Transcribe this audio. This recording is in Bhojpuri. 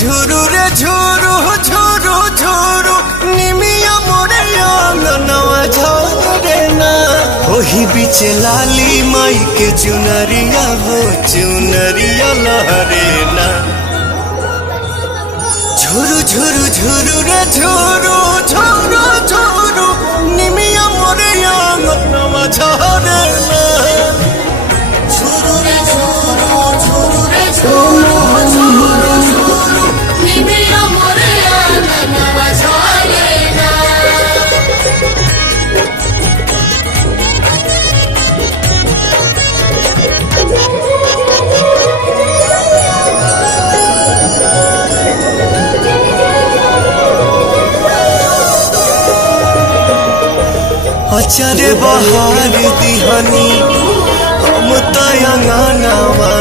झुरु रे झुरु झुरु झुरु निमिया मोरे अंगनवा झरे ना ओही बीच लाली माई के चुनरिया हो चुनरिया लहरे ना झुरु झुरु झुरु रे झुरु झुरु झुरु निमिया मोरे अंगनवा झरे ना झुरु रे झुरु झुरु रे झुरु झुरु झुरु निमिया मोरे अंगनवा झरे ना अचारे बहार दिहनी हम तयंगनावा